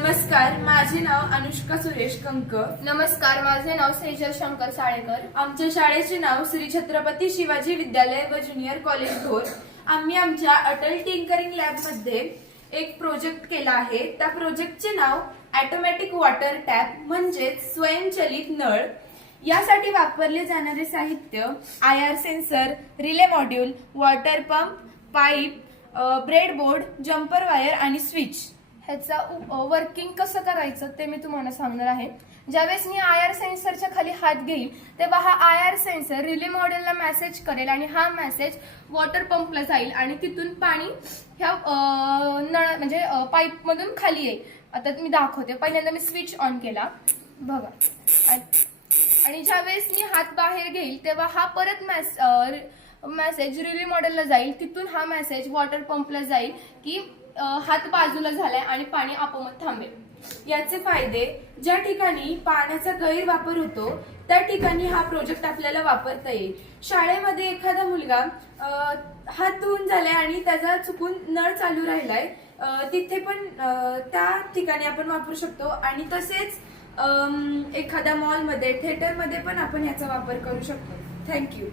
नमस्कार, माझे नाव अनुष्का सुरेश कंक। नमस्कार, माझे नाव सेजल शंकर साळेकर। आमच्या शाळेचे नाव श्री छत्रपती शिवाजी विद्यालय व ज्युनियर कॉलेज धोर। आम्ही आमच्या अटल टिंकरिंग लॅब मध्ये एक प्रोजेक्ट केला आहे। त्या प्रोजेक्टचे नाव ऑटोमॅटिक वॉटर टॅप म्हणजेच स्वयंचलित नळ। यासाठी वापरले जाणारे साहित्य IR sensor, relay module, water pump, pipe, breadboard, jumper wire आणि स्विच। ह्याचा वर्किंग कसं करायचं ते मी तुम्हाला सांगणार आहे। ज्यावेळेस मी IR सेन्सरच्या खाली हात घेईल तेव्हा हा IR सेन्सर रिले मॉडेलला मेसेज करेल आणि हा मेसेज वॉटर पंपला जाईल आणि तिथून पाणी ह्या नळ म्हणजे पाईप मधून खाली येईल। आता मी दाखवते। पहिल्यांदा मी स्विच ऑन केला बघा, आणि ज्यावेळेस मी हात बाहेर घेईल तेव्हा हा परत मेसेज रिले मॉडेलला जाईल, तिथून हा मेसेज वॉटर पंपला जाईल की हात बाजूला झालाय आणि पाणी आपोआप थांबेल। याचे फायदे, ज्या ठिकाणी पाण्याचा गैरवापर होतो त्या ठिकाणी हा प्रोजेक्ट आपल्याला वापरता येईल। शाळेमध्ये एखादा मुलगा हात धुवून झालाय आणि त्याचा चुकून नळ चालू राहिलाय, तिथे पण त्या ठिकाणी आपण वापरू शकतो। आणि तसेच एखाद्या मॉलमध्ये, थिएटरमध्ये पण आपण ह्याचा वापर करू शकतो। थँक्यू।